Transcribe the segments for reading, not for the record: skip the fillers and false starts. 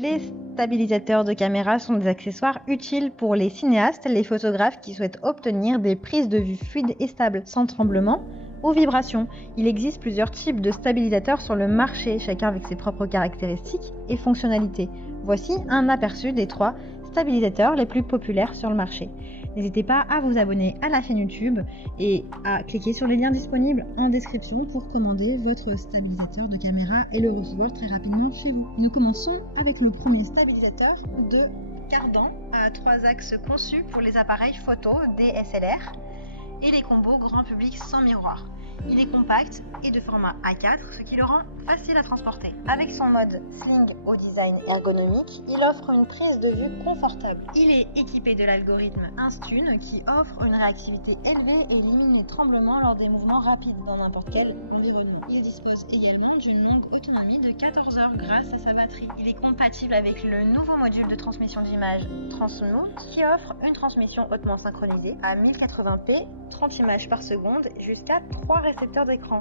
Les stabilisateurs de caméra sont des accessoires utiles pour les cinéastes, les photographes qui souhaitent obtenir des prises de vue fluides et stables, sans tremblement ou vibration. Il existe plusieurs types de stabilisateurs sur le marché, chacun avec ses propres caractéristiques et fonctionnalités. Voici un aperçu des 3 stabilisateurs les plus populaires sur le marché. N'hésitez pas à vous abonner à la chaîne YouTube et à cliquer sur les liens disponibles en description pour commander votre stabilisateur de caméra et le recevoir très rapidement chez vous. Nous commençons avec le premier stabilisateur de cardan à 3 axes conçu pour les appareils photo DSLR et les combos grand public sans miroir. Il est compact et de format A4, ce qui le rend facile à transporter. Avec son mode sling au design ergonomique, il offre une prise de vue confortable. Il est équipé de l'algorithme Instune qui offre une réactivité élevée et élimine les tremblements lors des mouvements rapides dans n'importe quel environnement. Il dispose également d'une longue autonomie de 14 heures grâce à sa batterie. Il est compatible avec le nouveau module de transmission d'image Transmove qui offre une transmission hautement synchronisée à 1080p, 30 images par seconde jusqu'à 3 récepteurs d'écran.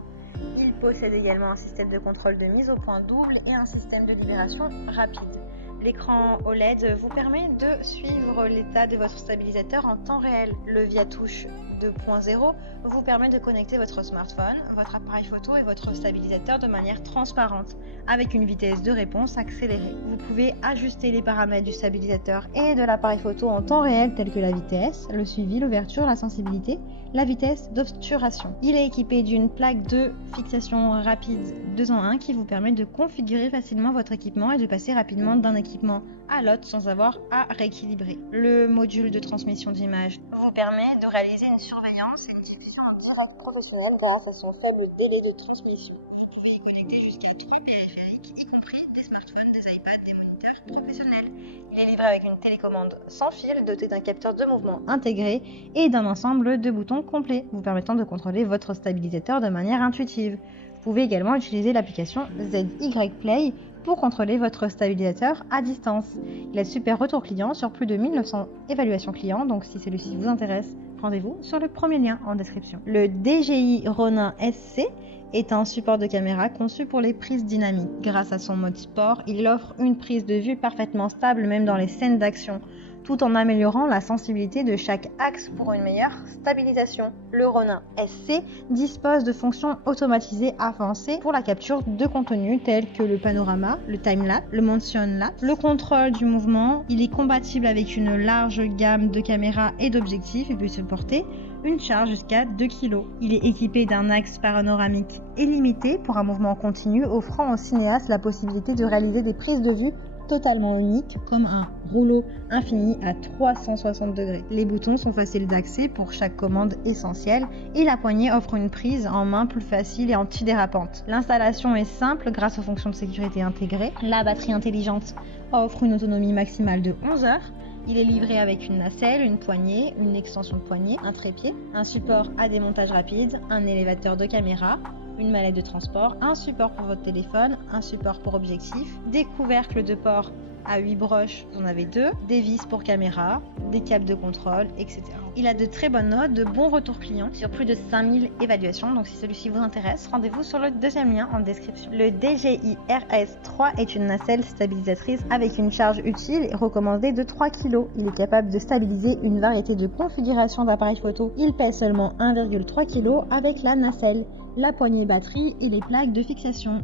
Il possède également un système de contrôle de mise au point double et un système de libération rapide. L'écran OLED vous permet de suivre l'état de votre stabilisateur en temps réel. Le Via-Touche 2.0 vous permet de connecter votre smartphone, votre appareil photo et votre stabilisateur de manière transparente, avec une vitesse de réponse accélérée. Vous pouvez ajuster les paramètres du stabilisateur et de l'appareil photo en temps réel tels que la vitesse, le suivi, l'ouverture, la sensibilité, la vitesse d'obturation. Il est équipé d'une plaque de fixation rapide 2 en 1 qui vous permet de configurer facilement votre équipement et de passer rapidement d'un équipement à l'autre sans avoir à rééquilibrer. Le module de transmission d'image vous permet de réaliser une surveillance et une diffusion en direct professionnelle grâce à son faible délai de transmission. Vous pouvez y connecter jusqu'à 3 périphériques, y compris des smartphones, des iPads, des moniteurs professionnels. Il est livré avec une télécommande sans fil dotée d'un capteur de mouvement intégré et d'un ensemble de boutons complets vous permettant de contrôler votre stabilisateur de manière intuitive. Vous pouvez également utiliser l'application ZY Play pour contrôler votre stabilisateur à distance. Il a de super retour client sur plus de 1900 évaluations clients, donc si celui-ci vous intéresse, rendez-vous sur le premier lien en description. Le DJI Ronin SC est un support de caméra conçu pour les prises dynamiques. Grâce à son mode sport, il offre une prise de vue parfaitement stable même dans les scènes d'action, tout en améliorant la sensibilité de chaque axe pour une meilleure stabilisation. Le Ronin SC dispose de fonctions automatisées avancées pour la capture de contenu tels que le panorama, le time-lapse, le motion-lapse, le contrôle du mouvement. Il est compatible avec une large gamme de caméras et d'objectifs et peut supporter une charge jusqu'à 2 kg. Il est équipé d'un axe panoramique illimité pour un mouvement continu, offrant aux cinéastes la possibilité de réaliser des prises de vue totalement uniques, comme un rouleau infini à 360 degrés. Les boutons sont faciles d'accès pour chaque commande essentielle et la poignée offre une prise en main plus facile et antidérapante. L'installation est simple grâce aux fonctions de sécurité intégrées. La batterie intelligente offre une autonomie maximale de 11 heures. Il est livré avec une nacelle, une poignée, une extension de poignée, un trépied, un support à démontage rapide, un élévateur de caméra, une mallette de transport, un support pour votre téléphone, un support pour objectif, des couvercles de port à 8 broches, vous en avez 2, des vis pour caméra, des câbles de contrôle, etc. Il a de très bonnes notes, de bons retours clients sur plus de 5000 évaluations, donc si celui-ci vous intéresse, rendez-vous sur le deuxième lien en description. Le DJI RS3 est une nacelle stabilisatrice avec une charge utile et recommandée de 3 kg. Il est capable de stabiliser une variété de configurations d'appareils photo. Il pèse seulement 1,3 kg avec la nacelle, la poignée batterie et les plaques de fixation.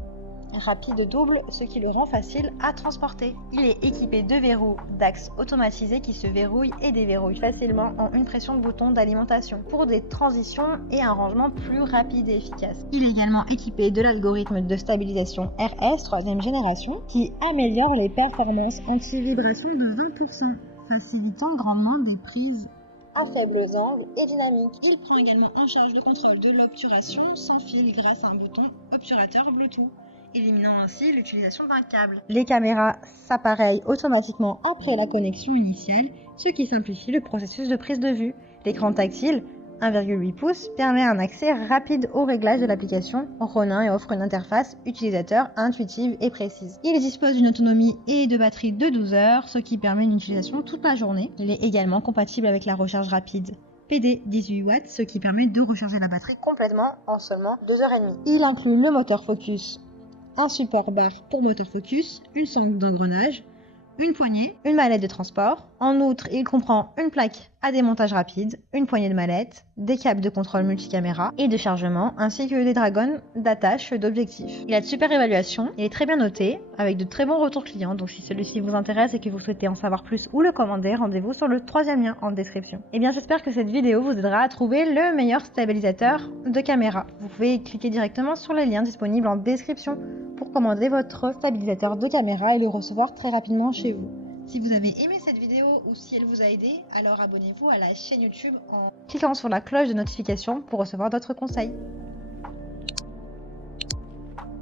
Rapide double, ce qui le rend facile à transporter. Il est équipé de verrous d'axe automatisés qui se verrouillent et déverrouillent facilement en une pression de bouton d'alimentation pour des transitions et un rangement plus rapide et efficace. Il est également équipé de l'algorithme de stabilisation RS 3e génération qui améliore les performances anti-vibration de 20%, facilitant grandement des prises à faibles angles et dynamiques. Il prend également en charge le contrôle de l'obturation sans fil grâce à un bouton obturateur Bluetooth, éliminant ainsi l'utilisation d'un câble. Les caméras s'appareillent automatiquement après la connexion initiale, ce qui simplifie le processus de prise de vue. L'écran tactile 1,8 pouces permet un accès rapide au réglage de l'application Ronin et offre une interface utilisateur intuitive et précise. Il dispose d'une autonomie et de batterie de 12 heures, ce qui permet une utilisation toute la journée. Il est également compatible avec la recharge rapide PD 18 watts, ce qui permet de recharger la batterie complètement en seulement 2h30. Il inclut le moteur focus, un support barre pour moteur focus, une sangle d'engrenage, une poignée, une mallette de transport. En outre, il comprend une plaque à démontage rapide, une poignée de mallette, des câbles de contrôle multicaméra et de chargement, ainsi que des dragons d'attache d'objectifs. Il a de super évaluations, il est très bien noté, avec de très bons retours clients, donc si celui-ci vous intéresse et que vous souhaitez en savoir plus ou le commander, rendez-vous sur le 3e lien en description. Et bien j'espère que cette vidéo vous aidera à trouver le meilleur stabilisateur de caméra. Vous pouvez cliquer directement sur les liens disponibles en description pour commander votre stabilisateur de caméra et le recevoir très rapidement chez vous. Si vous avez aimé cette vidéo ou si elle vous a aidé, alors abonnez-vous à la chaîne YouTube en cliquant sur la cloche de notification pour recevoir d'autres conseils.